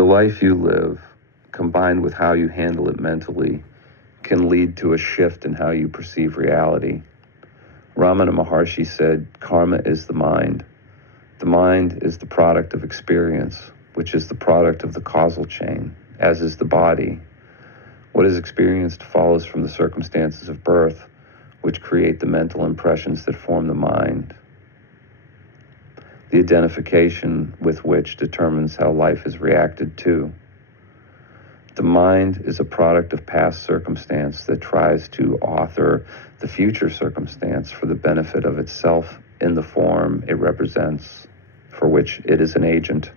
The life you live, combined with how you handle it mentally, can lead to a shift in how you perceive reality. Ramana Maharshi said, "Karma is the mind. The mind is the product of experience, which is the product of the causal chain, as is the body. What is experienced follows from the circumstances of birth, which create the mental impressions that form the mind. The identification with which determines how life is reacted to. The mind is a product of past circumstance that tries to author the future circumstance for the benefit of itself in the form it represents, for which it is an agent.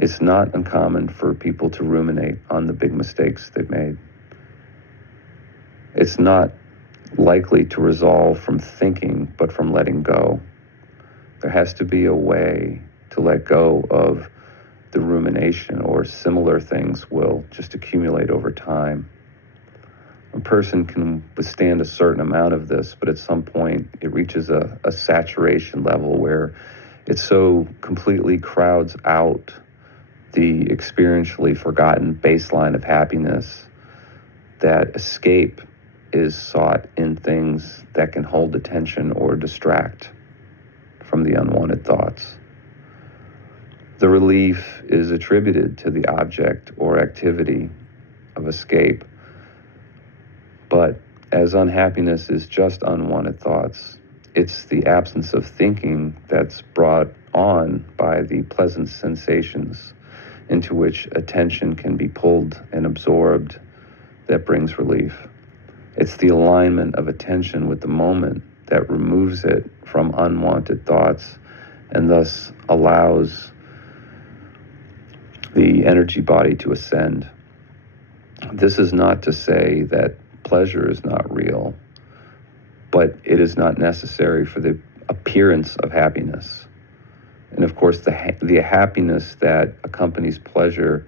It's not uncommon for people to ruminate on the big mistakes they've made. It's not likely to resolve from thinking, but from letting go. There has to be a way to let go of the rumination, or similar things will just accumulate over time. A person can withstand a certain amount of this, but at some point it reaches a saturation level where it so completely crowds out the experientially forgotten baseline of happiness that escape is sought in things that can hold attention or distract from the unwanted thoughts. The relief is attributed to the object or activity of escape, but as unhappiness is just unwanted thoughts, it's the absence of thinking that's brought on by the pleasant sensations into which attention can be pulled and absorbed that brings relief. It's the alignment of attention with the moment that removes it from unwanted thoughts and thus allows the energy body to ascend. This is not to say that pleasure is not real, but it is not necessary for the appearance of happiness. And of course, the happiness that accompanies pleasure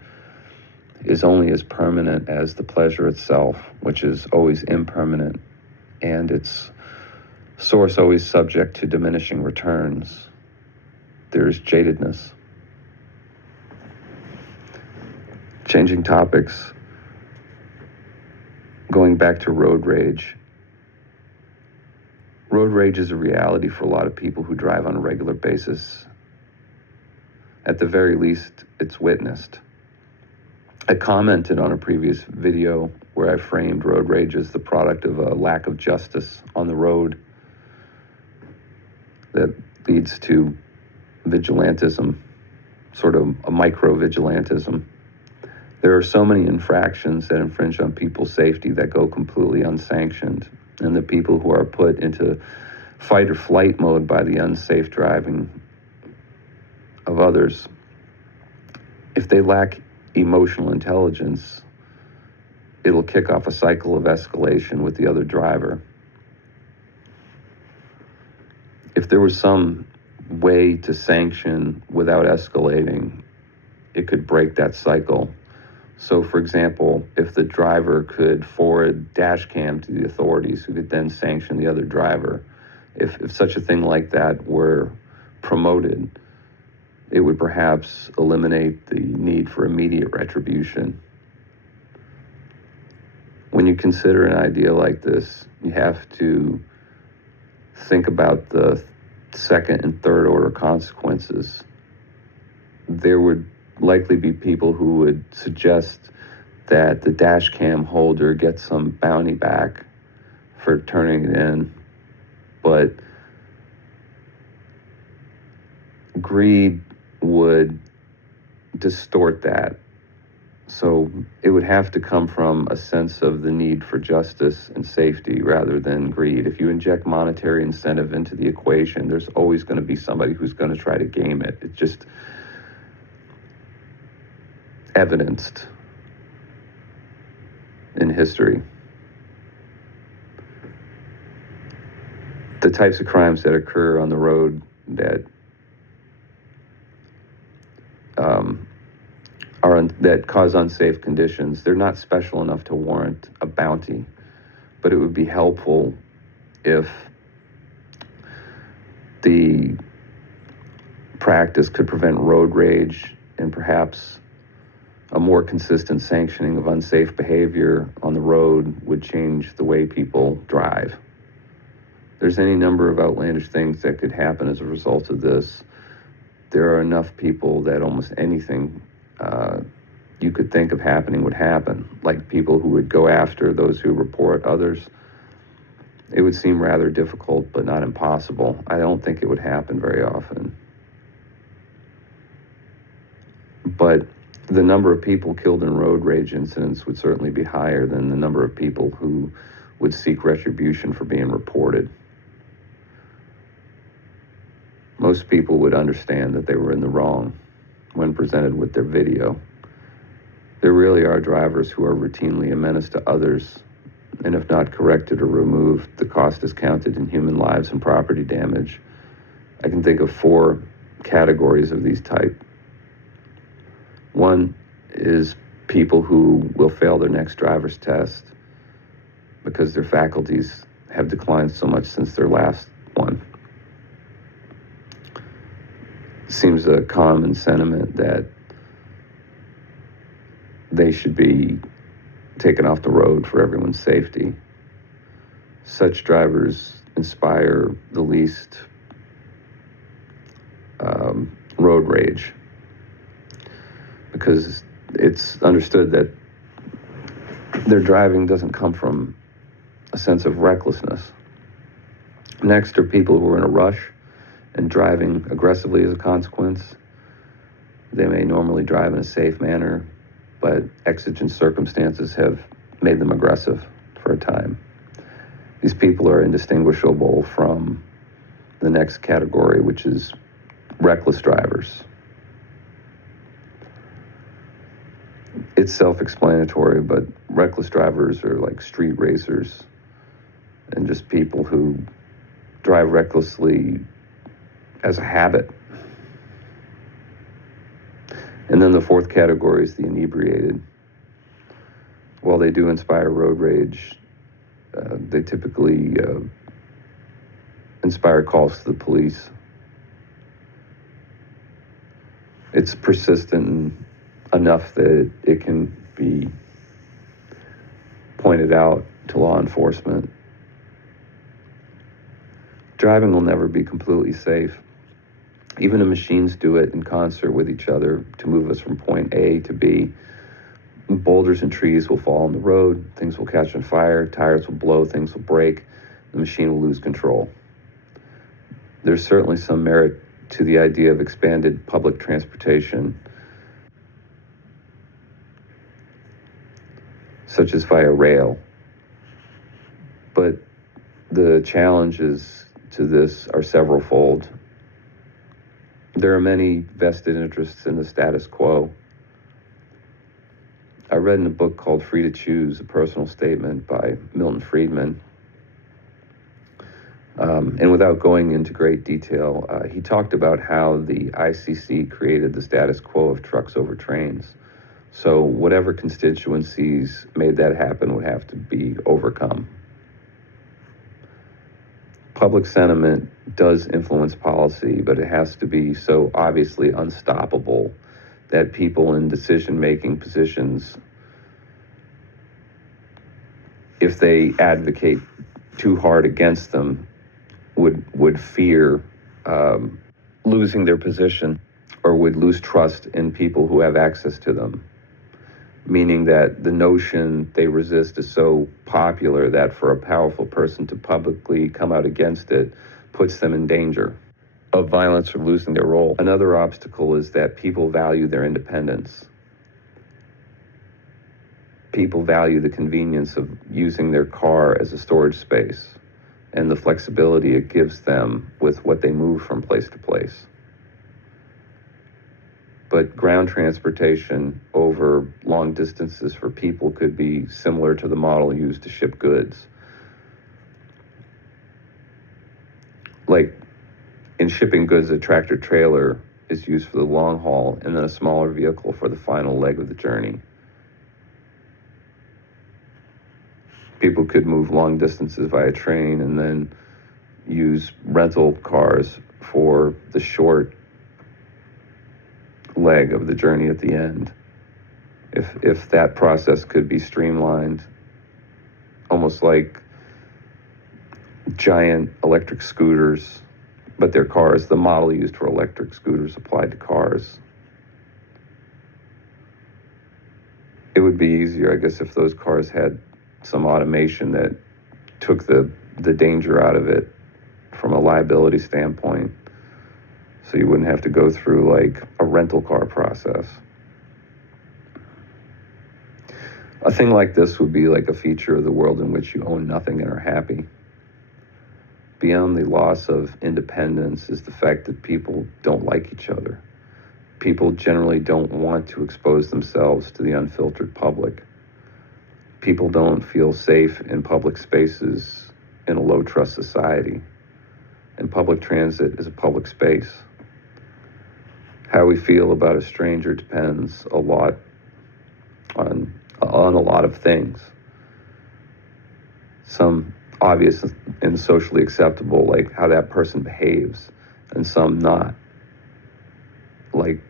is only as permanent as the pleasure itself, which is always impermanent, and its source always subject to diminishing returns. There's jadedness. Changing topics, going back to road rage. Road rage is a reality for a lot of people who drive on a regular basis. At the very least, it's witnessed. I commented on a previous video where I framed road rage as the product of a lack of justice on the road that leads to vigilantism, sort of a micro-vigilantism. There are so many infractions that infringe on people's safety that go completely unsanctioned, and the people who are put into fight or flight mode by the unsafe driving of others, if they lack emotional intelligence, it'll kick off a cycle of escalation with the other driver. If there was some way to sanction without escalating, it could break that cycle. So, for example, if the driver could forward dash cam to the authorities who could then sanction the other driver, if such a thing like that were promoted, it would perhaps eliminate the need for immediate retribution. When you consider an idea like this, you have to think about the second and third order consequences. There would likely be people who would suggest that the dash cam holder get some bounty back for turning it in, but greed would distort that. So it would have to come from a sense of the need for justice and safety rather than greed. If you inject monetary incentive into the equation, there's always going to be somebody who's going to try to game it. It's just evidenced in history. The types of crimes that occur on the road that that cause unsafe conditions, they're not special enough to warrant a bounty, but it would be helpful if the practice could prevent road rage and perhaps a more consistent sanctioning of unsafe behavior on the road would change the way people drive. There's any number of outlandish things that could happen as a result of this. There are enough people that almost anything you could think of happening would happen, like people who would go after those who report others. It would seem rather difficult, but not impossible. I don't think it would happen very often. But the number of people killed in road rage incidents would certainly be higher than the number of people who would seek retribution for being reported. Most people would understand that they were in the wrong when presented with their video. There really are drivers who are routinely a menace to others, and if not corrected or removed, the cost is counted in human lives and property damage. I can think of 4 categories of these type. One is people who will fail their next driver's test because their faculties have declined so much since their last one. Seems a common sentiment that they should be taken off the road for everyone's safety. Such drivers inspire the least road rage, because it's understood that their driving doesn't come from a sense of recklessness. Next are people who are in a rush and driving aggressively as a consequence. They may normally drive in a safe manner, but exigent circumstances have made them aggressive for a time. These people are indistinguishable from the next category, which is reckless drivers. It's self-explanatory, but reckless drivers are like street racers and just people who drive recklessly as a habit. And then the 4th category is the inebriated. While they do inspire road rage, they typically inspire calls to the police. It's persistent enough that it can be pointed out to law enforcement. Driving will never be completely safe. Even the machines do it in concert with each other to move us from point A to B. Boulders and trees will fall on the road, things will catch on fire, tires will blow, things will break, the machine will lose control. There's certainly some merit to the idea of expanded public transportation, such as via rail. But the challenges to this are several-fold. There are many vested interests in the status quo. I read in a book called Free to Choose, a personal statement by Milton Friedman. And without going into great detail, he talked about how the ICC created the status quo of trucks over trains. So whatever constituencies made that happen would have to be overcome. Public sentiment does influence policy, but it has to be so obviously unstoppable that people in decision-making positions, if they advocate too hard against them, would fear losing their position, or would lose trust in people who have access to them. Meaning that the notion they resist is so popular that for a powerful person to publicly come out against it puts them in danger of violence or losing their role. Another obstacle is that people value their independence. People value the convenience of using their car as a storage space and the flexibility it gives them with what they move from place to place. But ground transportation over long distances for people could be similar to the model used to ship goods. Like in shipping goods, a tractor trailer is used for the long haul, and then a smaller vehicle for the final leg of the journey. People could move long distances via train and then use rental cars for the short leg of the journey at the end. If that process could be streamlined, almost like giant electric scooters, but they're cars, the model used for electric scooters applied to cars. It would be easier, I guess, if those cars had some automation that took the danger out of it from a liability standpoint, so you wouldn't have to go through like a rental car process. A thing like this would be like a feature of the world in which you own nothing and are happy. Beyond the loss of independence is the fact that people don't like each other. People generally don't want to expose themselves to the unfiltered public. People don't feel safe in public spaces in a low-trust society. And public transit is a public space. How we feel about a stranger depends a lot on a lot of things. Some obvious and socially acceptable, like how that person behaves, and some not, like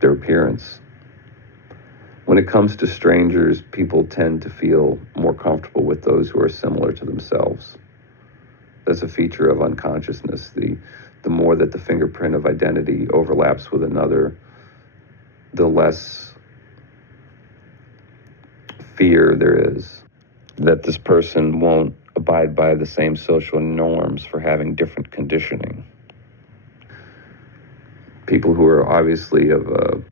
their appearance. When it comes to strangers, people tend to feel more comfortable with those who are similar to themselves. That's a feature of unconsciousness. The more that the fingerprint of identity overlaps with another, the less fear there is that this person won't abide by the same social norms for having different conditioning. People who are obviously of a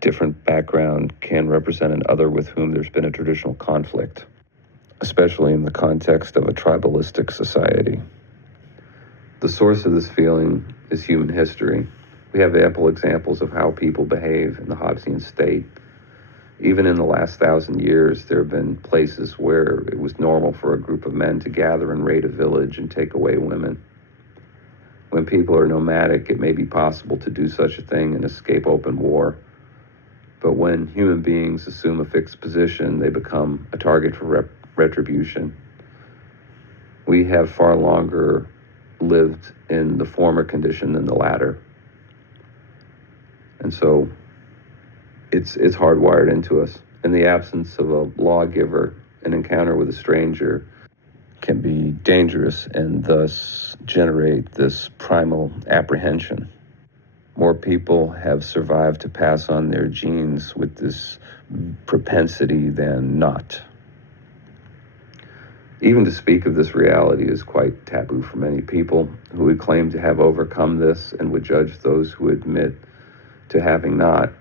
different background can represent an other with whom there's been a traditional conflict, especially in the context of a tribalistic society. The source of this feeling is human history. We have ample examples of how people behave in the Hobbesian state. Even in the last 1,000 years, there have been places where it was normal for a group of men to gather and raid a village and take away women. When people are nomadic, it may be possible to do such a thing and escape open war. But when human beings assume a fixed position, they become a target for retribution. We have far longer lived in the former condition than the latter. And so it's hardwired into us. In the absence of a lawgiver, an encounter with a stranger can be dangerous and thus generate this primal apprehension. More people have survived to pass on their genes with this propensity than not. Even to speak of this reality is quite taboo for many people who would claim to have overcome this and would judge those who admit to having not.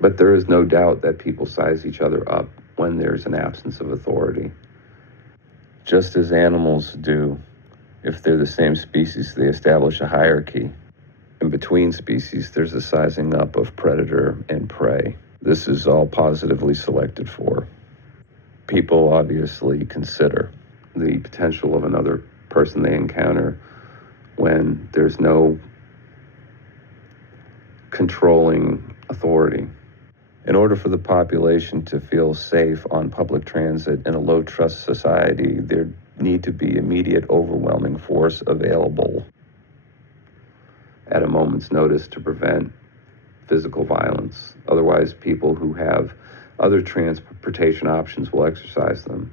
But there is no doubt that people size each other up when there's an absence of authority. Just as animals do, if they're the same species, they establish a hierarchy. And between species, there's a sizing up of predator and prey. This is all positively selected for. People obviously consider the potential of another person they encounter when there's no controlling authority. In order for the population to feel safe on public transit in a low-trust society, there need to be immediate overwhelming force available at a moment's notice to prevent physical violence. Otherwise, people who have other transportation options will exercise them.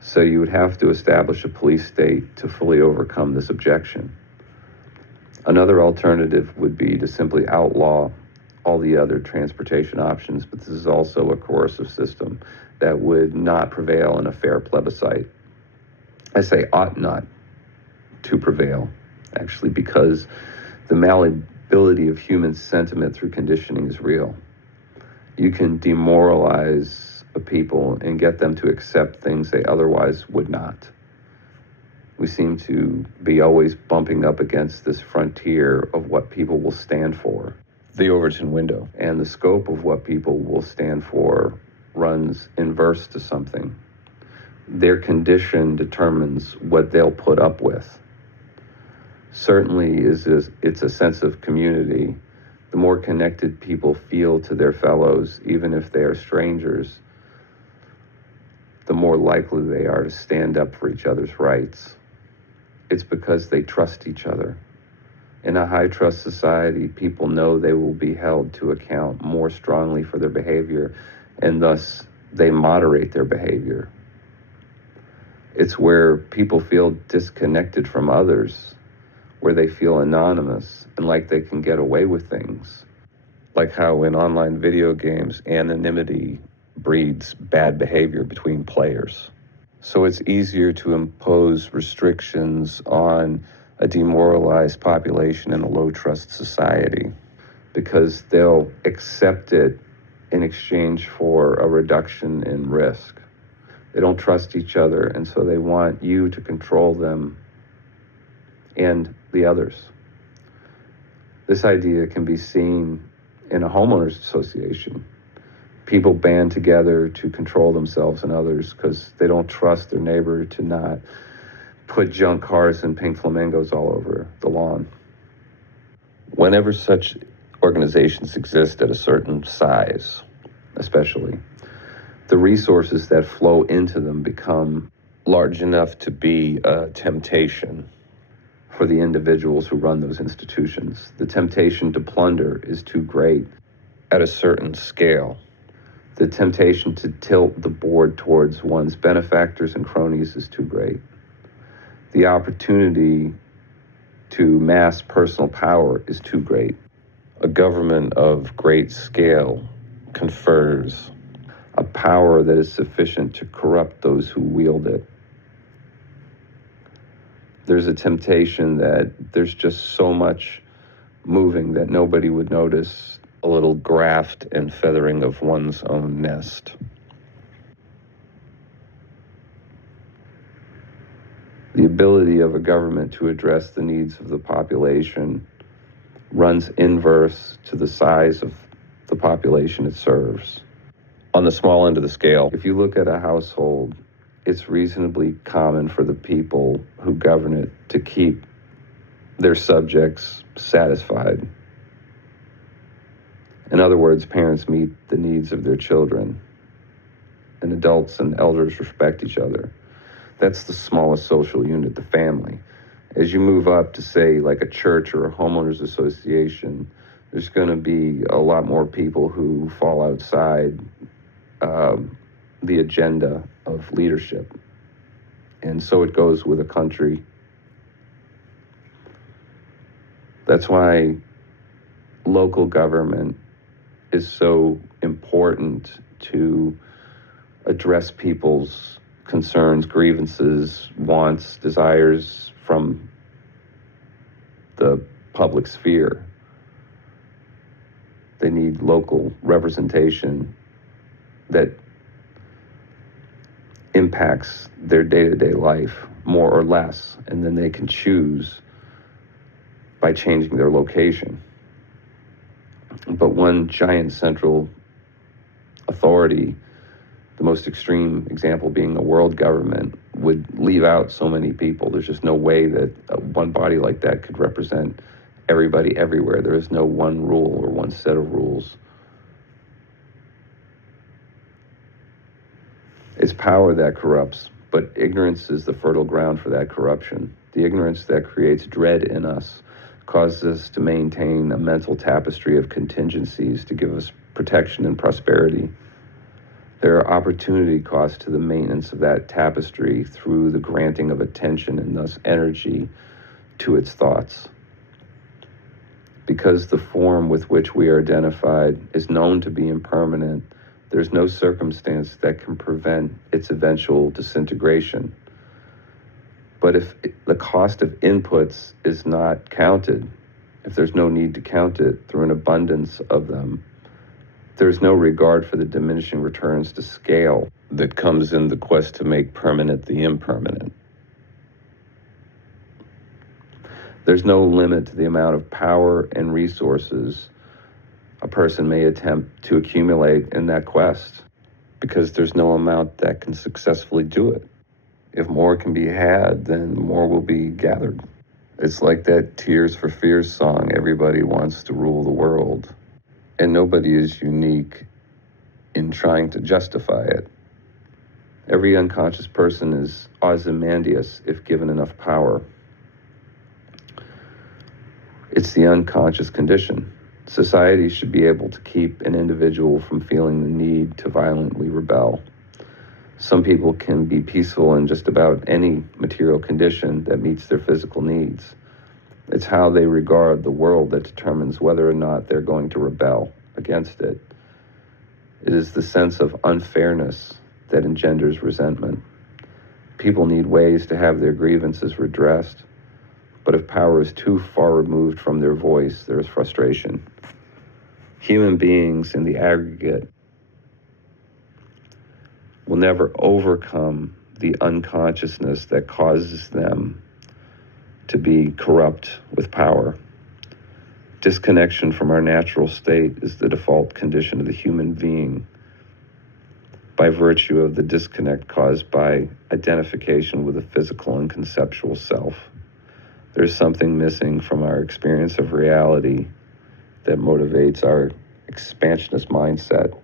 So you would have to establish a police state to fully overcome this objection. Another alternative would be to simply outlaw all the other transportation options, but this is also a coercive system that would not prevail in a fair plebiscite. I say ought not to prevail, actually, because the malleability of human sentiment through conditioning is real. You can demoralize a people and get them to accept things they otherwise would not. We seem to be always bumping up against this frontier of what people will stand for, the Overton window. And the scope of what people will stand for runs inverse to something. Their condition determines what they'll put up with. Certainly it's a sense of community. The more connected people feel to their fellows, even if they are strangers, the more likely they are to stand up for each other's rights. It's because they trust each other. In a high trust society, people know they will be held to account more strongly for their behavior, and thus they moderate their behavior. It's where people feel disconnected from others, where they feel anonymous and like they can get away with things. Like how in online video games, anonymity breeds bad behavior between players. So it's easier to impose restrictions on a demoralized population in a low trust society because they'll accept it in exchange for a reduction in risk. They don't trust each other, and so they want you to control them and the others. This idea can be seen in a homeowners association. People band together to control themselves and others because they don't trust their neighbor to not put junk cars and pink flamingos all over the lawn. Whenever such organizations exist at a certain size, especially, the resources that flow into them become large enough to be a temptation for the individuals who run those institutions. The temptation to plunder is too great at a certain scale. The temptation to tilt the board towards one's benefactors and cronies is too great. The opportunity to mass personal power is too great. A government of great scale confers a power that is sufficient to corrupt those who wield it. There's a temptation that there's just so much moving that nobody would notice a little graft and feathering of one's own nest. The ability of a government to address the needs of the population runs inverse to the size of the population it serves. On the small end of the scale, if you look at a household, it's reasonably common for the people who govern it to keep their subjects satisfied. In other words, parents meet the needs of their children, and adults and elders respect each other. That's the smallest social unit, the family. As you move up to, say, like a church or a homeowners association, there's going to be a lot more people who fall outside the agenda of leadership. And so it goes with a country. That's why local government is so important to address people's concerns, grievances, wants, desires from the public sphere. They need local representation that impacts their day-to-day life more or less, and then they can choose by changing their location. But one giant central authority, the most extreme example being a world government, would leave out so many people. There's just no way that one body like that could represent everybody everywhere. There is no one rule or one set of rules. It's power that corrupts, but ignorance is the fertile ground for that corruption. The ignorance that creates dread in us causes us to maintain a mental tapestry of contingencies to give us protection and prosperity. There are opportunity costs to the maintenance of that tapestry through the granting of attention and thus energy to its thoughts. Because the form with which we are identified is known to be impermanent, there's no circumstance that can prevent its eventual disintegration. But if the cost of inputs is not counted, if there's no need to count it through an abundance of them, there's no regard for the diminishing returns to scale that comes in the quest to make permanent the impermanent. There's no limit to the amount of power and resources a person may attempt to accumulate in that quest, because there's no amount that can successfully do it. If more can be had, then more will be gathered. It's like that Tears for Fears song, everybody wants to rule the world. And nobody is unique in trying to justify it. Every unconscious person is Ozymandias if given enough power. It's the unconscious condition. Society should be able to keep an individual from feeling the need to violently rebel. Some people can be peaceful in just about any material condition that meets their physical needs. It's how they regard the world that determines whether or not they're going to rebel against it. It is the sense of unfairness that engenders resentment. People need ways to have their grievances redressed, but if power is too far removed from their voice, there is frustration. Human beings in the aggregate will never overcome the unconsciousness that causes them to be corrupt with power. Disconnection from our natural state is the default condition of the human being by virtue of the disconnect caused by identification with the physical and conceptual self. There's something missing from our experience of reality that motivates our expansionist mindset